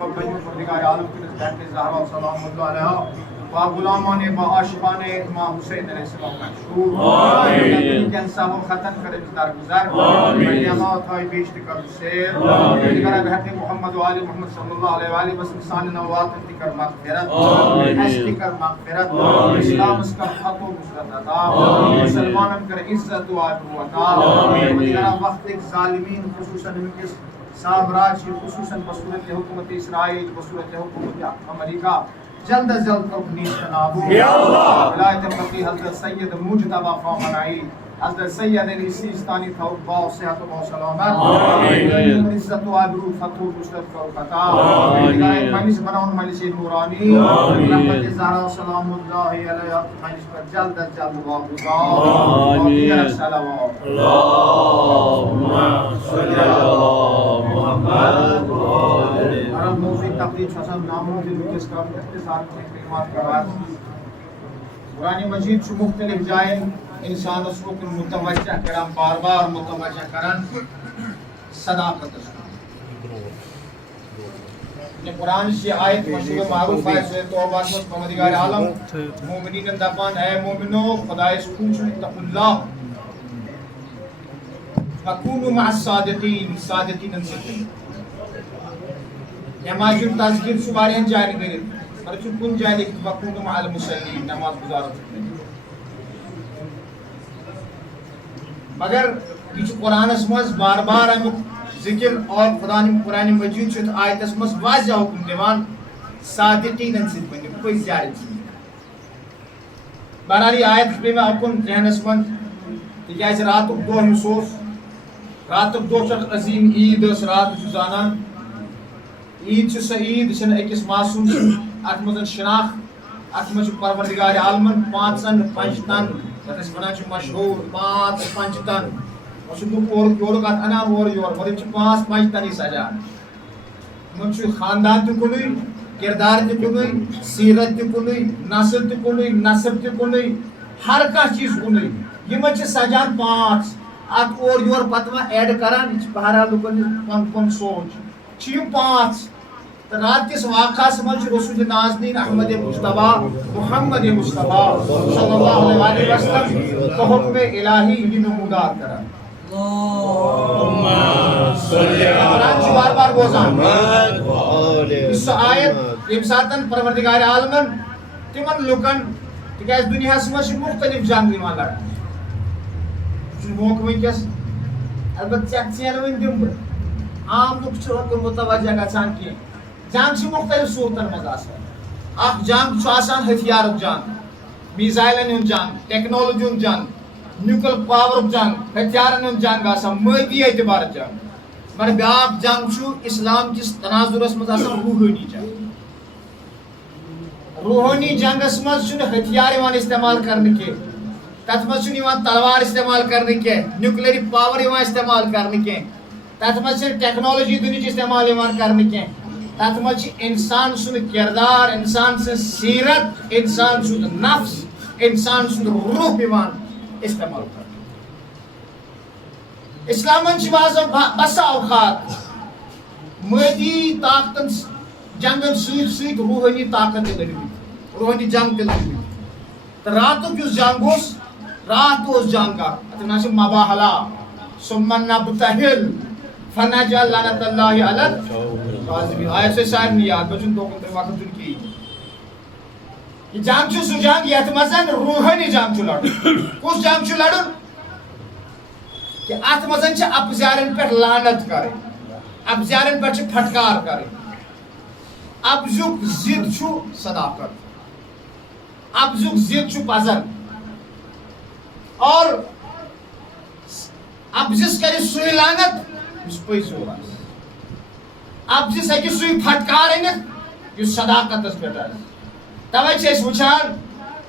پروردگار عالم کی رضایت زہرا سلام اللہ علیہ با غلامان با عاشقان امام حسین علیہ السلام مشہور آمین کہ انصاف و ختم کرے در گزر آمین امات های بیشت کر سیر دیگر بہت محمد و آل محمد صلی اللہ علیہ وآلہ وسلم سان نوات انتکر مغفرت استکر مغفرت اسلام اس کا حق و نصرت عطا مسلمانم کر عزت و عدو عطا دیگر وقت ایک ظالمین خصوصاً ان کے سامراج خصوصاً بصورت حکومت اسرائیل بصورت حکومت امریکہ جلد از جلد کو نیست نابود یا اللہ ولایت فقیہ حضرت سید مجتبی خامنہئی حضرت سید علی سیستانی توبہ و صحت و سلامت آمین عزت و عبرو فتح و مشرف و فتح آمین مجلس بناون مجلس نورانی رحمت زہرا و سلام اللہ علیہ مجلس پر جلد از جلد واقعہ آمین صلوات اللہم صلی اللہ محمد عرب موضوع تقریب شسن ناموں کے لکس کا اختصار کلمات کا راز قرآن مجید سے مختلف جائیں انسان اس کو متوجہ کرن بار بار متوجہ کرن صداقت قرآن سے آیت مشہور معروف ہے سورۃ توبہ میں پروردگار عالم مومنین دپان اے مومنو خدای سے پوچھو اتقوا اللہ وکونوا مع الصادقین صادقین سے نماز تذکیر شماریں جائیں گے پر کن جائیں کہ وکونوا مع المصلین نماز گزارو مگر یہ قرآن مز بار بار امیک ذکر اور قرآن مجید سے آیت مز واضح حکم دیوان صادقین سۭتۍ بنو پٔزۍ یارن سۭتۍ بہرحال یہ آیت پہ میں اکن ذہنس من تکیاز راتُک دۄہ یُس اوس راتُک دۄہ چھُ عظیٖم عیٖد ٲس رات چھُ زانان عیٖد چھِ سۄ عیٖد چھنہٕ أکِس معصوٗم سٕنٛز اتھ منٛز شناخت اتھ منٛز چھُ پروردگار عالمن پانٛژن پنجتن یتھ أسۍ ونان چھِ مشہوٗر پانٛژھ پنجتن سُہ چھُ یورُک اتھ انان اورٕ یور مگر یِم چھِ پانٛژھ پنجتنٕے سجان یِمن چھُ خاندان تہِ کُنُے کردار تہِ کُنُے سیرت تہِ کُنُے نسل تہِ کُنُے نسب تہِ کُنُے ہر کانٛہہ چیٖز کُنُے یِمن چھِ سجان پانٛژھ اتھ اورٕ یور پتہٕ وۄنۍ ایڈ کران یہِ چھِ بہرحال لُکن ہٕنٛز پن پن سونٛچ چھِ یِم پانٛژھ تہٕ رات کِس واقعس منٛز چھُ رسول ناظریٖن احمد مصطفیٰ محمد مصطفیٰ صلی اللہ علیہ وسلم کا حکم الہی یہ نمودار کران قرآن چھُ بار بار بوزان یُس سۄ آیت ییٚمہِ ساتہٕ پروردگار عالمن تِمن لُکن تِکیازِ دُنیاہس منٛز چھِ مختلف جنگ یِوان لڑنہٕ چھُنہٕ موقعہٕ وٕنکیٚس البتہ ژےٚ وۄنۍ دِمہٕ بہٕ عام لُکھ چھِ اوکُن متوجہ گژھان کینٛہہ جنگ چھِ مختلف صوٗرتن منٛز آسان اکھ جنگ چھُ آسان ہتھیارُک جنگ میٖزایلن ہُنٛد جنگ ٹیکنالوجی ہُنٛد جنگ نیوکل پاورُک جنگ ہتھیارن ہُنٛد جنگ آسان مٲدی اعتبارُک جنگ مگر بیٛاکھ جنگ چھُ اسلام کِس تناظرس منٛز آسان روحٲنی جنگ روحٲنی جنگس منٛز چھُنہٕ ہتھیار یِوان استعمال کرنہٕ کینٛہہ تتھ منٛز چھُنہٕ یِوان تلوار استعمال کرنہٕ کینٛہہ نیوکلری پاور یِوان استعمال کرنہٕ کینٛہہ تتھ منٛز چھنہٕ ٹیکنالوجی دُنہِچ استعمال یِوان کرنہٕ کینٛہہ تتھ منٛز چھِ انسان سُنٛد کردار انسان سٕنٛز سیرت انسان سُنٛد نفس انسان سُنٛد روح یِوان استعمال کرنہٕ اسلامن چھِ بسا اوقات مٲدی طاقتن جنگن سۭتۍ سۭتۍ روحٲنی طاقت تہِ لٔڑمٕتۍ روحٲنی جنگ تہِ لٔڑمٕتۍ تہٕ راتُک یُس جنگ اوس رات اوس جنگ اکھ اتھ ونان چھِ مباہلا ثم نبتہل فنجعل لعنۃ اللہ علی الکاذبین آیت سے سارنٕے یاد بہٕ چھُنہٕ توکُن تۄہہِ وقت دیُن کِہیٖنۍ یہِ جنگ چھُ سُہ جنگ یتھ منٛز روحٲنی جنگ چھُ لڑُن کُس جنگ چھُ لڑُن کہ اتھ منٛز چھِ اپزارن پٮ۪ٹھ لعنت کرٕنۍ اپزارن پٮ۪ٹھ چھِ پھٹکار کرٕنۍ ابزُک ضد چھُ صداقت ابزُک ضد چھُ پزر اور ابزس کرِ سُے لعنت یُس پٔزیور آسہِ ابزس ہیٚکہِ سُے پھٹکار أنِتھ یُس صداقتس پٮ۪ٹھ آسہِ توے چھِ أسۍ وٕچھان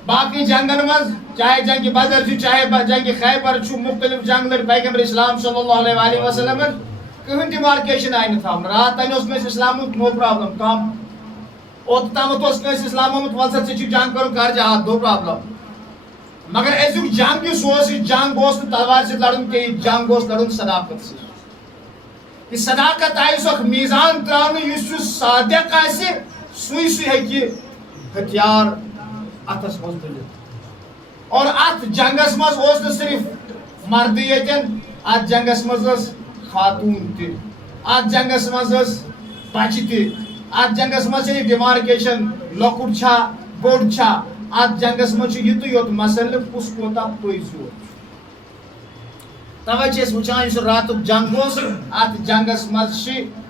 باقٕے جنگن منٛز چاہے جنگہِ بدر چھُ چاہے جنگہِ خیبر چھُ مختلف جنگ لڑ پیغمبر اسلام صلی اللہ علیہ وسلمن کٕہٕنۍ ڈِمارکیشن آیہِ نہٕ تھاونہٕ رات تانۍ اوس کٲنٛسہِ اسلام نو پرابلم کم اوٚت تامتھ اوس کٲنٛسہِ اسلام آمُت وَل سا ژےٚ چھُے جنگ کرُن کر جہاد نو پرابلم مگر أزیُک جنگ یُس اوس یہِ جنگ اوس نہٕ تلوارِ سۭتۍ لڑُن کینٛہہ یہِ جنگ اوس لڑُن صداقت سۭتۍ کہ صداقت آئی سو میزان تراؤن یس صادق آسی سوئی سوئی ہے کہ ہتھیار اتس مز تلت اور ات جنگس مز اوس نہ صرف مرد یتن ات جنگس مز خاتون تہ ات جنگس مز بچہ تہ ات جنگس مز ڈیمارکیشن لۄکُٹ چھا بوٚڑ چھا ات جنگس مز یتُے یوت مسئلہ کس کوتا پٔزۍ یوت توے چھِ وچھان یُس راتُک جنگ اوس ات جنگس مز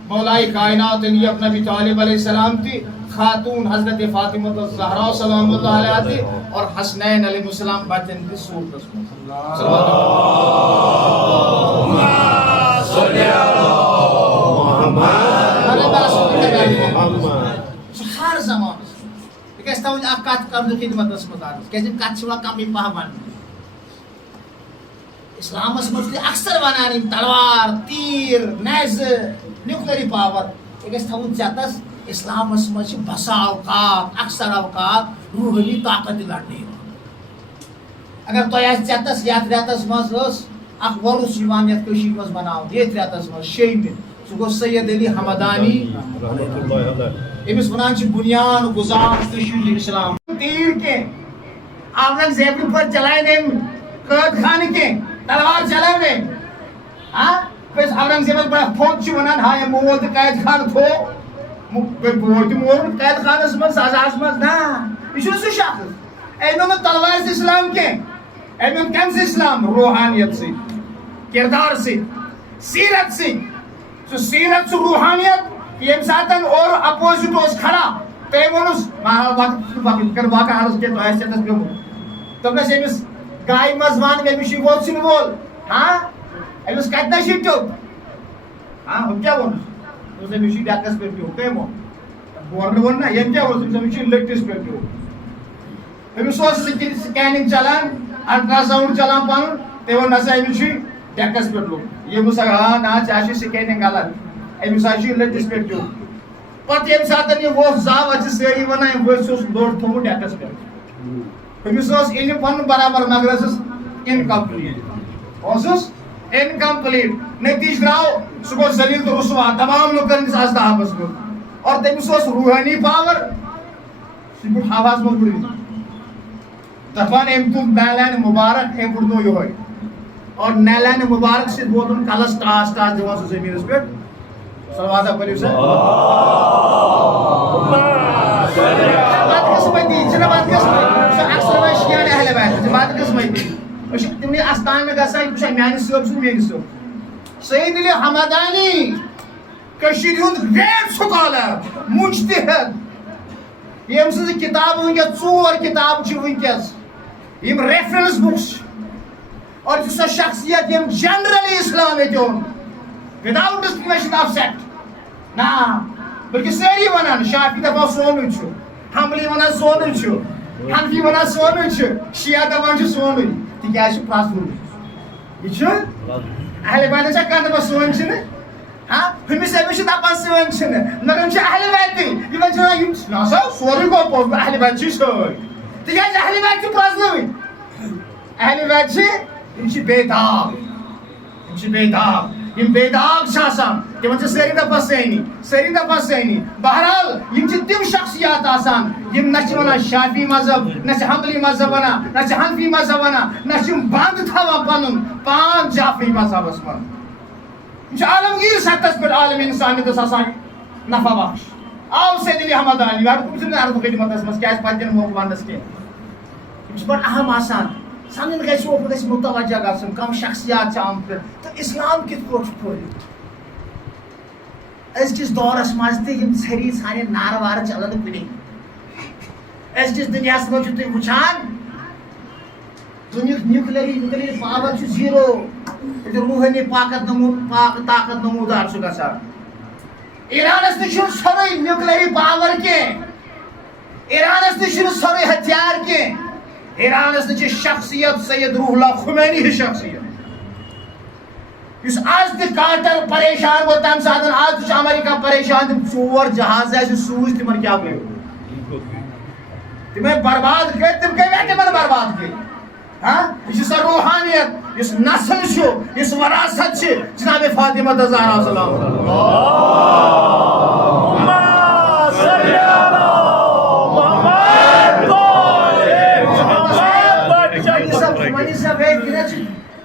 مولائے کائنات علی ابن ابی طالب علیہ السلام تہ خاتون حضرت فاطمہ الزہرا سلام اللہ علیہا تہ اور حسنین علیہ السلام بچن تہ صورتس مز ہر زمان گژھِ تھاوٕنۍ اکھ کتھ کرنُک خدمتس منٛز عرض کیازِ یِم کتھ چھِ یِوان کمٕے پہم وننہٕ اسلامس منٛز چھِ اکثر ونان یِم تلوار تیٖر نیزٕ نیوکلری پاور یہِ گژھِ تھاوُن ژٮ۪تس اسلامس منٛز چھِ بسا اوقات اکثر اوقات روحٲنی طاقت تہِ لڑنہٕ یِوان اگر تۄہہِ آسہِ ژٮ۪تس یتھ رٮ۪تس منٛز ٲس اکھ وۄرُس یِوان یتھ کٔشیٖرِ منٛز مناونہٕ ییٚتھۍ رٮ۪تس منٛز 6مہِ سُہ گوٚو سید علی حمدانی أمِس ونان چھِ بُنیان گُزار کٔشیٖرِ اسلام تیٖر کینٛہہ اورنگ زیبہٕ پٲٹھۍ چلایہِ أمۍ قٲد خانہٕ کینٛہہ تلوار چلٲو أمۍ اورنگ زیبس پٮ۪ٹھ تھوٚد چھِ ونان ہاے مول تہِ قٲد خانہٕ تھوٚو بوے تہِ مولُن قٲد خانس منٛز سزاہس منٛز نہ یہِ چھُنہٕ سُہ شخص أمۍ اوٚن نہٕ تلوارِ سۭتۍ اسلام کینٛہہ أمۍ اوٚن کمہِ سۭتۍ اسلام روحانیت سۭتۍ کردار سۭتۍ سیرت سۭتۍ سُہ سیرت سُہ روحانیت ییٚمہِ ساتہٕ اور اپوزٹ اوس کھڑا تٔمۍ ووٚنُس واقع عرض کینٛہہ تۄہہِ آسہِ ییٚتٮ۪س بیوٚہمُت دوٚپنس أمِس گایہِ منٛز ون أمِس چھُ ووٚژھِنۍ وول أمِس کتنس چھُ ٹیوٚپ ہُہ کیٛاہ ووٚنُس دوٚپُس أمِس چھُ ڈیکس پٮ۪ٹھ ٹیوٚپ کٔمۍ ووٚن بورنہٕ ووٚن نہ ییٚمۍ کیٛاہ ووٚنُس أمِس چھُ لٔٹِس پٮ۪ٹھ ٹیوٚپ أمِس اوس سکینِنگ چلان الٹرا ساوُنڈ چلان پنُن تٔمۍ ووٚن نسا أمِس چھُ ڈیکس پٮ۪ٹھ لوٚگمُت ییٚمِس نہ ژےٚ چھُ سکینِنگ غلط أمِس حظ چھُ لٔٹِس پٮ۪ٹھ ٹیوٚپ پتہٕ ییٚمہِ ساتہٕ یہِ ووٚژھ زاو اَتھ چھِ سٲری ونان أمۍ ؤژھۍ اوس لوٚڑ تھوٚمُت ڈیکس پٮ۪ٹھ أمِس اوس علم پنُن برابر مگر ٲسٕس اِنکمپلیٖٹ اوسُس اِنکمپلیٖٹ نٔتیٖجہٕ درٛاو سُہ گوٚو ذلیٖل تہٕ رُسوا تمام لُکن ہٕنٛدِس اَزدابس منٛز اور تٔمِس اوس روحٲنی پاور سُہ بیوٗٹھ ہواہس منٛز وٕڑِتھ دپان أمۍ تُل نالانہِ مُبارک أمۍ وٕڑنوو یِہوے اور نالانہِ مُبارک سۭتۍ ووتُن کلس ٹاس ٹاس دِوان سُہ زٔمیٖنس پٮ۪ٹھ صلواتہ پٔرِو سا بدقسمتی چھِنہ بدقسمتی سۄ اکثر وۄنۍ شِیان اہلِ بیت چھِ بدقسمتی أسۍ چھِ تِمنٕے استانہٕ گژھان یہِ وٕچھان میانہِ صٲب چھُ میٲنہِ صٲب سید علی حمدانی کٔشیٖرِ ہُنٛد گریٹ سکالر مُجتہد ییٚمہِ سٕنٛزٕ کِتابہٕ وٕنکیٚس 4 کِتابہٕ چھِ وٕنکیٚس یِم ریفرنس بُکس چھِ اور یہِ چھِ سۄ شخصیت ییٚمۍ جنرلی اسلام ییٚتہِ اوٚن وداؤٹ ڈسکرمنیشن آف سیکٹ نہ بلکہ سٲری ونان شافی دپان سونُے چھُ حنبلی ونان سونُے چھُ حنفی ونان سونُے چھُ شیعہ دپان چھُ سونُے تِکیازِ چھُ پرٛزنومُت یہِ چھُ اہلِ بیتن چھا کانٛہہ دپان سون چھِنہٕ ہُمِس أمِس چھِ دپان سٲنۍ چھِنہٕ مگر یِم چھِ اہلِ بیتٕے یِمن چھِ ونان یِم نہ سا سورُے گوٚو پوٚز اہلِ بیت چھِ سٲنۍ تِکیازِ اہلِ بیت چھِ پرٛزنٲوٕنۍ اہلِ بیت چھِ یِم چھِ بے داغ یِم چھِ بے داغ یِم بے داغ چھِ آسان تِمن چھِ سٲری دپان سٲنی بہرحال یِم چھِ تِم شخصیات آسان یِم نہ چھِ ونان شافی مذہب نہ چھِ حنبلی مذہب ونان نہ چھِ حنفی مذہب ونان نہ چھِ یِم بنٛد تھاوان پنُن پان جعفری مذہبس منٛز یِم چھِ عالمگیٖر سطحس پٮ۪ٹھ عالم انسانیتس آسان نفع بخش آو سید علی حمدانی کُنہِ چھُنہٕ عرض خدمتس منٛز کیازِ پتہٕ دِنہٕ موقعہٕ وننس کینٛہہ یِم چھِ بڑٕ اہم آسان سمجھن گژھِ اوٚکُن گژھِ مُتوجہ گژھُن کم شخصیات چھِ آمژٕ تہٕ اسلام کِتھ پٲٹھۍ چھُ پھٔہلِتھ أزکِس دورس منٛز تہِ یِم ژھٔری ژھانہِ نارٕ وارٕ چلان نہٕ کُنی أزکِس دُنیاہس منٛز چھِو تُہۍ وٕچھان دُنیُک نیوکلری پاور چھُ زیٖرو ییٚتہِ روحٲنی طاقت نموٗدار چھُ گژھان ایرانس تہِ چھُنہٕ سورُے نیوکلری پاور کینٛہہ ایرانس تہِ چھُنہٕ سورُے ہتھیار کینٛہہ ایرانس تہِ چھِ شخصیت سید روح اللہ خمینی ہٕنٛز شخصیت یُس آز تہِ کاٹر پریشان گوٚو تمہِ ساتہٕ آز تہِ چھُ امریکہ پریشان تِم 4 جہاز اسہِ سوٗزۍ تِمن کیٛاہ گوٚو تِم برباد کٔرۍ تِم کٔمۍ تِمن برباد کٔرۍ یہ سا روحانیت اس نسل اس وراثت جناب فاطمہ زہرا سلام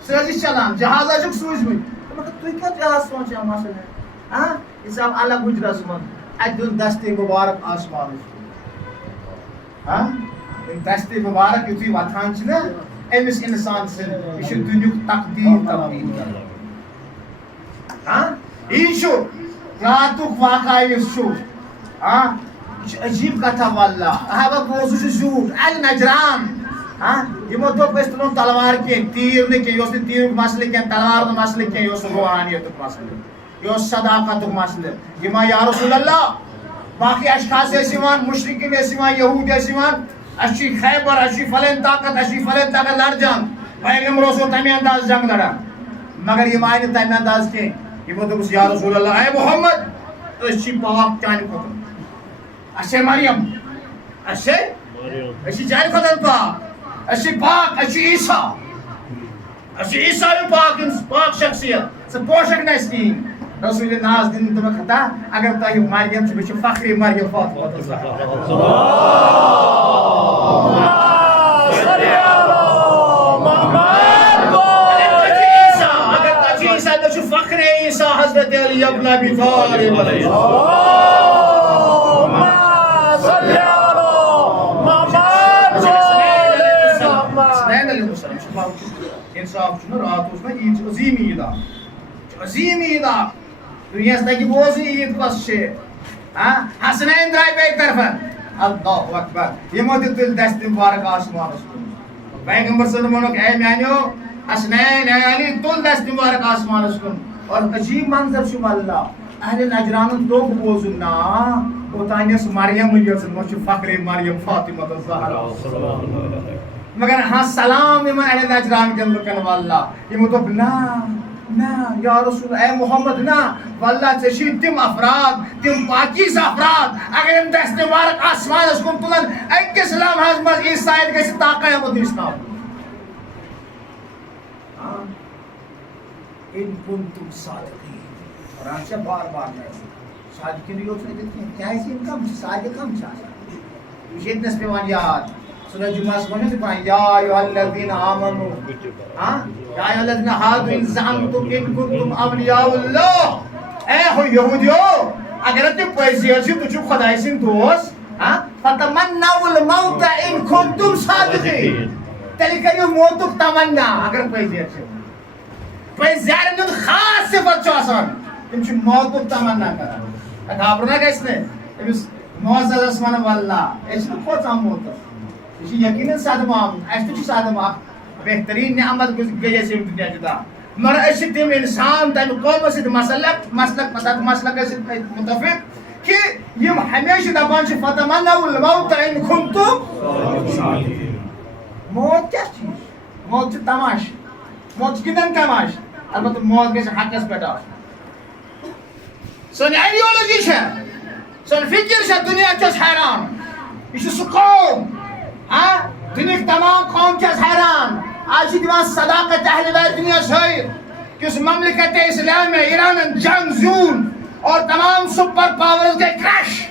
سازی چلان جہاز سوزمت تھی کیا جہاز سوچان مسئلہ یہ آو الگ حجرس من ات دستے مبارک آسمان دستے مبارک یتھی وتھان نا امس انسان سن یہ دنیک تقدیر تبدیل کران یہ رات واقعہ یہ عجیب کتھا واللہ بوزو زیوٹ ال نجران یمو دوپ تلو تلوار کی تیر نہ کی یہ تیر مسئلہ کی تلوار مسئلہ کی یہ روحانیت مسئلہ یہ صداقت مسئلہ یہ یا رسول اللہ باقی اشخاص مشرکین یہود اچھی خیبر اچھی فلن طاقت لڑ جان پیغمبر سو تمہ انداز جنگ لڑا مگر یہ آئی تمہ انداز کی یہ دس یا رسول اللہ اے محمد اچھی پاک چانہ کھوتن اچھے مریم اچھی چانہ کھوتن پاک اچھی عیسیٰ پاک شخصیت سہ پوشک نس کہین رسول ناز دن تمہیں خطا اگر تہ مریم چھ فخر مریم فاطمہ فخر عیسیٰ حضرت علی ابن ابی طالب علیہ انصاف رات عید عظیم عید دنیا تک بوز عید کس حسنین درائے بیک طرف اللہ اکبر یمو تل دست مبارک آسمانس کن پیغمبر صلی اللہ علیہ وسلم اے میانیو حسنین اے علی تل دست مبارک آسمانس کن اور عجیب منظر شو اللہ اہل نجران تو بوزن نا اوتانیس مریم یسن مچ فخر مریم فاطمہ الزہرا مگر ہاں سلام یمن اہل نجران کن لکن واللہ یمو تو نا یا رسول اے محمد نا واللہ ژےٚ تم افراد تم پاکیز افراد اگر یم دست مبارک آسمانس کن تلن اکس لمحس مز عیسائیت گژھِ تا قیامت اسلام ان کنتم صادقین قرآن سے بار بار صادقین یوت نہ کیا ہے ان کا صادق ہم چاہتے ہیں یہ نس پیوان یاد سورہ جمعہ سمجھنے سے پڑھیں یا ایھا الذین آمنوا یا ایھا الذین ھادوا ان زعمتم ان کنتم اولیاء اللہ اے ہو یہودیو اگر تم پزیر چھ تو خدای سن دوست فتمنوا الموت ان کنتم صادقین تیل کریو موتک تمنا اگر پزیر چھ پزیر ہند خاص صفت چھ آسان تم چھ موتک تمنا کران گھبرنا گژھِ نہٕ أمِس معززس ون واللہ أسۍ چھِ کھوژان موتس یہ یقیناً صدمہ اس صدمہ بہترین نعمت گئی اس دنیا جدا مگر اس تم انسان تم قوم ست مسلک متفق کہ یم ہمیشہ دپان فتمنوا الموت ان کنتم موت کیا چیز موت تماش موت کتن تماش البتہ موت گژھِ حقس پٮ۪ٹھ آسُن سن آئیڈیالوجی سن فکر دنیا چھس حیران یہ سہ قوم دنیا تمام قوم چھس حیران آج دِوان صداقت اہل بیت دنیا شاعر کہ اس مملکت اسلام میں ایران جنگ زون اور تمام سپر پاورز گئے کرش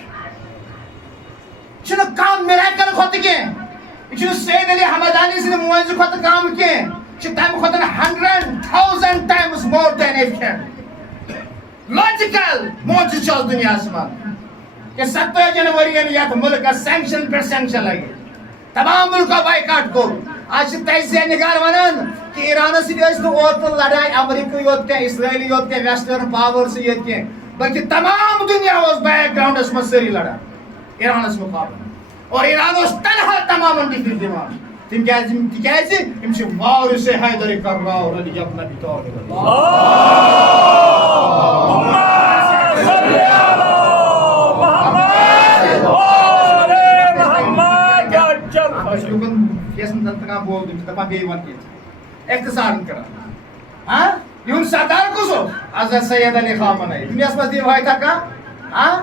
چھنہ کام میراکل کھوت کی چھنہ سید علی حمدانی سے موعظہ کھوت کام کی چھ تم کھوتن 100,000 times more than it can logical موجود چھ دنیا میں کہ 7 جنوری یت ملک سینکشن پر سینکشن لگی تمام ملک بائیکاٹ کو آج تجزیہ نگار ونان کہ ایران سے اوت لڑائی امریکہ یوت کے اسرائیل یوت کے ویسٹرن پاور سے یت کے بلکہ تمام دنیا اس بیک گراؤنڈ اس میں سری لڑا ایران اس مقابلہ اور ایران اس تنہا تمام ڈیفیٹ دیوان تم کیازِ یم چھ وارث حیدر کرار علی ابن ابی طالب اختصار کران یون سردار کس حضرت سید علی خامنئی دنیا مز دیوائے تھا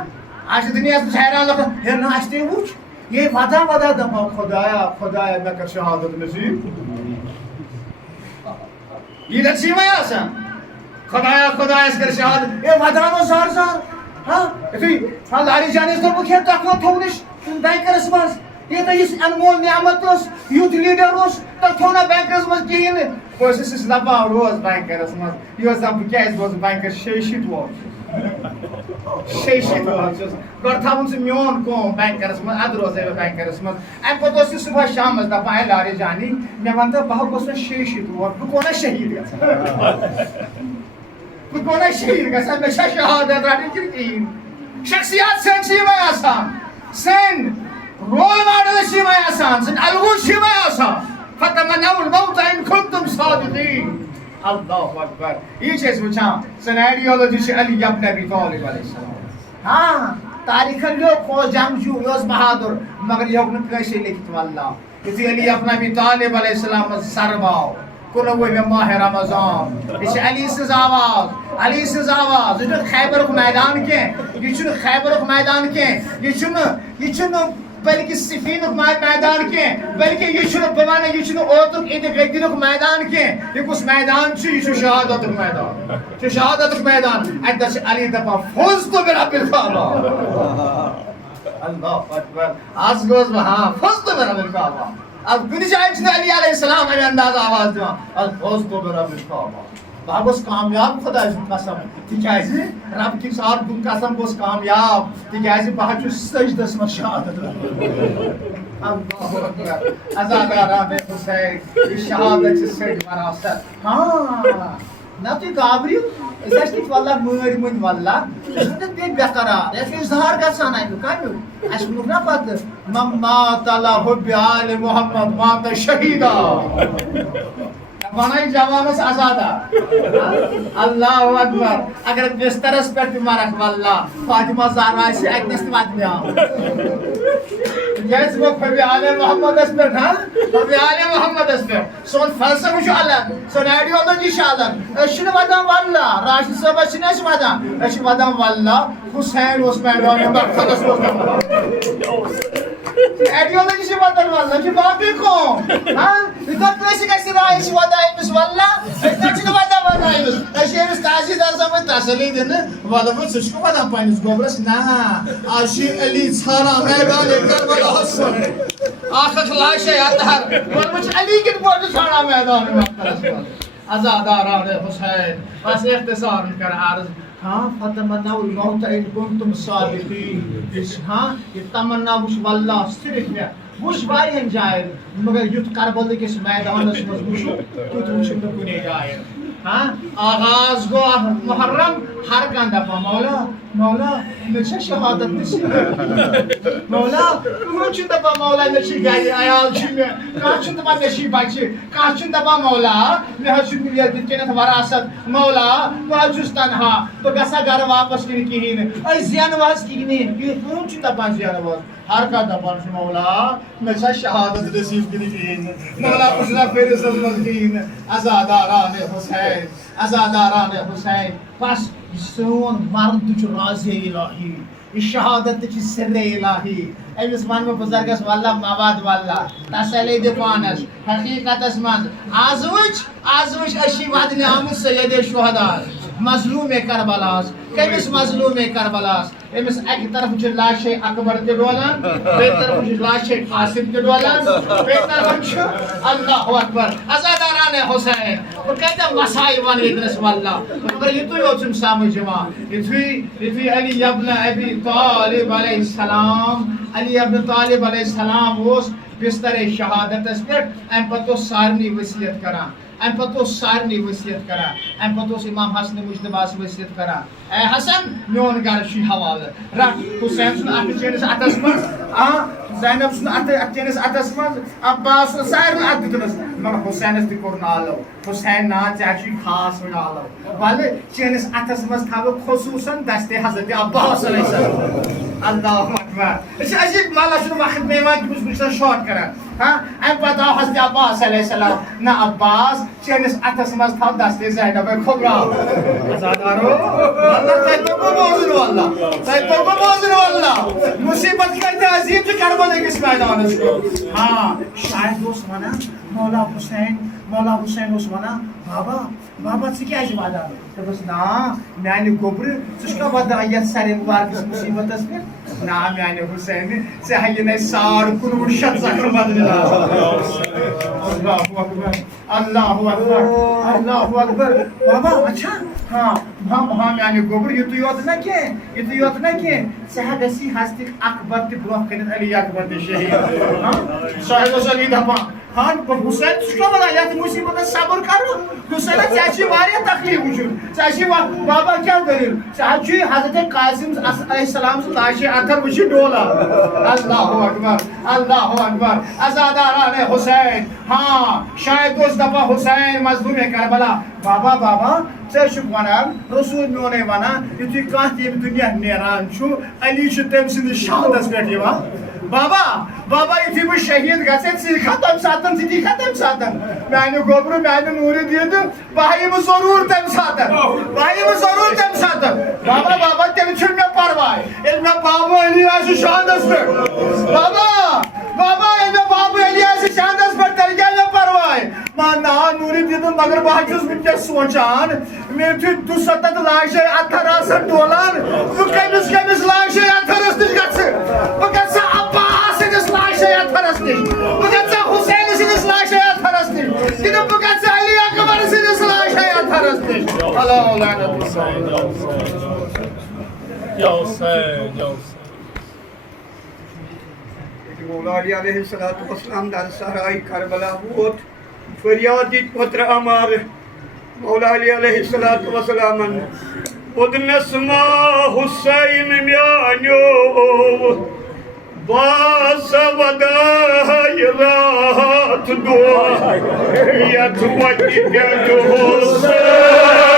آج دنیا حیران ہے نا اس وچ یہ ودا دپا خدایا خدایا مے کر شہادت نصیب یہ رچی میں آسان خدایا خدایا اس کر شہاد اے ودانو زار زار ہاں اتوی ہاں لاری جانے اس طرح بکھیر تک وہ تھونش بینکرس مز یہ تو اس انمول نعمت اس یوتھ لیڈر اس تک تھونا بینکرس مز کہین بس اس لبا روز بینکرس مز یہ دم کیا اس روز بینکر شیشت وار شیشت وار گھر تھاون سے میون کو بینکرس مز اد روز بینکرس مز ام پتہ اس صبح شام مز دپا لاری جانی میں ونتا بہ گوس شیشت وار بہ کونا شہید بہ کونا شہید گژھان مے چھا شہادت رٹن کہین شخصیات سن چھ میں آسان سن رول ماڈل چھ میں آسان سن الگو چھ میں آسان فتمنوا الموت ان كنتم صادقين اللہ اکبر یہ چیز وچھان سن آئیڈیالوجی چھ علی ابن ابی طالب علیہ السلام ہاں تاریخ لو کو جنگجو یوز بہادر مگر یہ نے کیسے لکھت والله کہ علی ابن ابی طالب علیہ السلام سرباو کنو میں ماہ رمضان یہ علی سے آواز علی سے آواز یہ خیبر کے میدان کے یہ خیبر کے میدان کے یہ بلکہ صفین میدان کے بلکہ یہ بمانے یہ اوتک عید غدیر میدان کے یہ کس میدان یہ شہادت میدان یہ شہادت میدان ادھر علی دپا فزت برب الکعبہ اللہ اکبر آج گوز ہاں فزت برب الکعبہ اب کنی جائے علی علیہ السلام ہمیں انداز آواز دیوان الفوزت برب الکعبہ بہ گوس کامیاب خدا سن قسم تکیاز رب کی سار دن قسم گوس کامیاب تکیاز بہ چھس سجدس مز شہادت اللہ اکبر عزاداران حسین یہ شہادت چھ سج وراثت ہاں نہ تو گابریو اس لیے والله مر من والله اس نے بے قرار ہے اظہار گژھان ہے کامیو اس کو نہ پتہ مما تعالی حب آل محمد مات شہیدا بنائی جوانس آزادا اللہ اکبر اگر بسترس پہ مرک واللہ فاطمہ زہرا سے ایک نست مدنیا جیسے وہ فبی آل محمد اس پر ہاں فبی آل محمد اس پر سون فلسفہ شو الگ سون ایڈیولوجی شو الگ اشن ودان واللہ راشد صاحب اشن اش ودان واللہ حسین اس میدان مقتل اس ایڈیولوجی سے بدل والله کہ باقی کو ہاں تو کیسے کیسے رائش ودائی مس والله اتنا ودا ودائی مس اشیاء تاجی در زمان تسلی دین والله وہ سش کو ودا پانیس گوبرس نہ اشی علی سارا میدان کربلا حسن آخر لاش اطہر اور مجھ علی کے بورڈ سارا میدان میں عزاداران حسین بس اختصار کر عرض ہاں فتمنوا الموت ان کنتم صادقین ہاں یہ تمنا وش واللہ صرف میں وش واریہن جائے مگر یوت کربلا کس میدانس مز وشو تو وش نہ کنے جائے ہاں آغاز گو محرم ہر کان دفعہ مولا مولا مجھے شہادت نصیب مولا کچھ دفعہ مولا نشی گئی عیال چھ میں کچھ دفعہ نشی بچے کچھ دفعہ مولا میں ہش ملیت کنت وراثت مولا وہ جس تنہا تو گسا گھر واپس کن کہین اے زین واس کہین یہ کچھ دفعہ زین واس ہر کا دفعہ مولا مجھے شہادت نصیب کہین مولا اس نے پھر اس مزین عزاداران حسین عزاداران حسین بس سون مرد چھ راز الہی یہ شہادت چھ سر الہی امس ون بزرگس واللہ مواد واللہ تسلی دپانس حقیقتس من آز وچ اشی ودن آمت سید شہداء مظلوم کربلاس کمس مظلوم کربلاس امس اکی طرف چھ لاش اکبر تہ ڈولان بیٚیہِ طرف چھ لاش قاسم تہ ڈولان بیٚیہِ طرف چھ اللہ اکبر عزاداران حسین اور کتہ مسائی ون ادرس واللہ مگر یتوی اوسم سمجھ یوان یتوی علی ابن ابی طالب علیہ السلام علی ابن طالب علیہ السلام اس بستر شہادتس پہ ام پتہ سارنی وصیت کران ام پتہ سارنی وصیت کران ام پتہ امام حسن مجتباس وصیت کران اے حسن میون گھر چھ حوالہ رٹ حسین سن ات چینس اتس مز زینب سن ات چینس اتس مز عباس سارن ات دتنس مگر حسینس تہ کور نالو حسین نا چھ خاص نالو والے چینس اتس مز تھاو خصوصا دست حضرت عباس علیہ السلام اللہ اکبر اس عجیب مالا شنو وقت میں وان کہ مجھ شارٹ کران ہاں ام پتہ حضرت عباس علیہ السلام نہ عباس چینس اتس مز تھاو دست زینب کبرا عزادارو اللہ تو کو موزن والله تو کو موزن والله مصیبت کا عظیم کربلا کس میدان اس کو ہاں شاید دوست مانا مولا حسین مولا حسین اس ونا بابا بابا ژٕ کیٛازِ ودان دوٚپُس نا میانہِ گوٚبرٕ ژٕ چھُکھا ودان یتھ سارے مبارکس مصیبتس پٮ۪ٹھ نا میانہِ حسین ژےٚ ہایہِ نَے 19,500 زخم بدلہِ اللہ اکبر اللہ اکبر اللہ اکبر بابا اچھا ہاں ہاں میانہِ گوٚبر یُتُے یوت نہ کینٛہہ ژٕ ہا گژھی ہستہِ اکبر تہِ برونٛہہ کٔنِتھ علی اکبر تہِ شہیٖد صاحب اوس علی دپان ہاں حسین ژٕ چھُکھا ونان یتھ مصیبتس صبر کرُن حسین ژےٚ چھِ واریاہ تکلیف وٕچھُن ژےٚ چھِ بابا کیٛاہ دٔلیٖل ژےٚ حظ چھُے حضرت قاسم علیہ السلام سٕنٛز لاشہِ اتھن وٕچھِتھ ڈولان اللہ اکبر عزاداران حسین ہاں شاید اوس دپان حسین مظلوٗمِ کربلا بابا ژےٚ چھُکھ ونان رسول میونٕے ونان یُتھُے کانٛہہ تہِ ییٚمہِ دُنیا نیران چھُ علی چھُ تٔمۍ سٕنٛدِس شہادس پٮ۪ٹھ یِوان بابا یُتھُے بہٕ شہیٖد گژھے ژٕ یِکھا تمہِ ساتہٕ میانہِ گوٚبرٕ میانہِ نوٗرِ دیٖدٕ بہٕ یِمہٕ ضروٗر تمہِ ساتہٕ بابا تیٚلہِ چھُنہٕ مےٚ پرواے ییٚلہِ مےٚ بابا علی آسہِ شہادس پٮ۪ٹھ بابا ییٚلہِ مےٚ بابا علی آسہِ شہادس پٮ۪ٹھ تیٚلہِ کیٛاہ مےٚ پرواے نا نوٗرِ دیٖدٕ مگر بہٕ حظ چھُس وٕنکٮ۪س سونٛچان مےٚ یُتھُے 270 لاشے اتھر آسن ڈولان بہٕ کٔمِس لاشے اتھرس نِش گژھٕ بہٕ گژھٕ عباس سٕنٛدِس لاشے اتھرس نِش بہٕ گژھٕ حسین سٕنٛدِس لاشے اتھرس نِش کِنہٕ بہٕ گژھٕ علی اکبر سٕنٛدِس لاشے اتھرس نِش مولا علی علیہ السلام در صحرائے کربلا ووت فریاد دِتۍ پترٕ عمار مولا علی علیہ السلام اُدنس ما حسین میانیو باس ودائی رات دعا یت وتی پیٹ حسین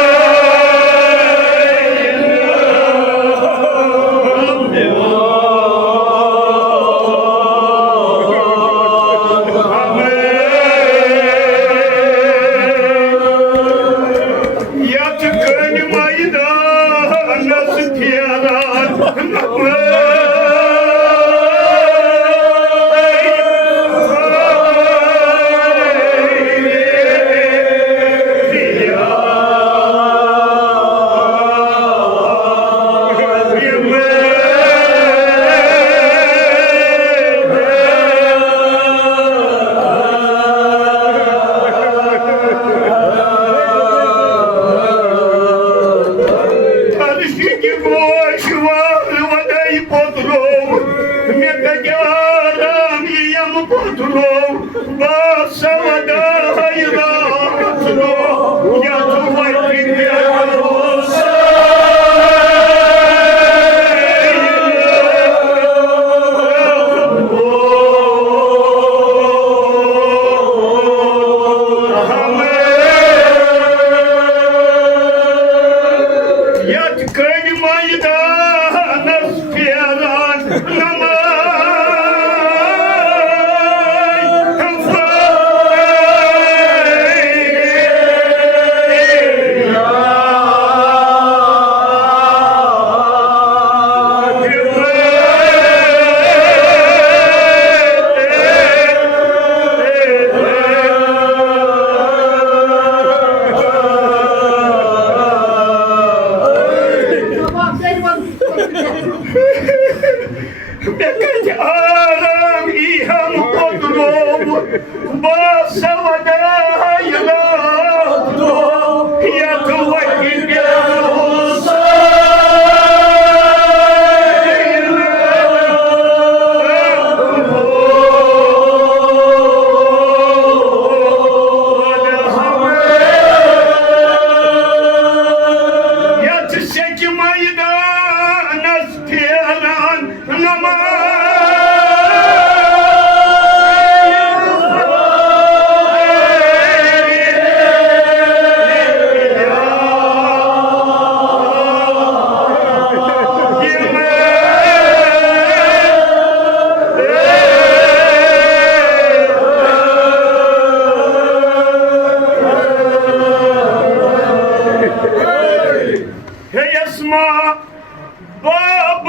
Bab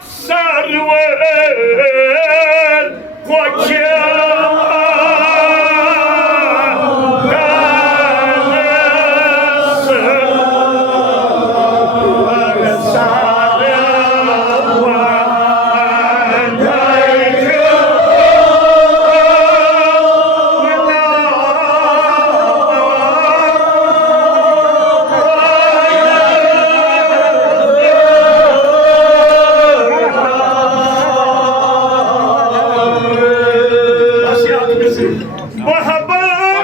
sarwa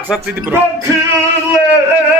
maksat sidi bro. Gökler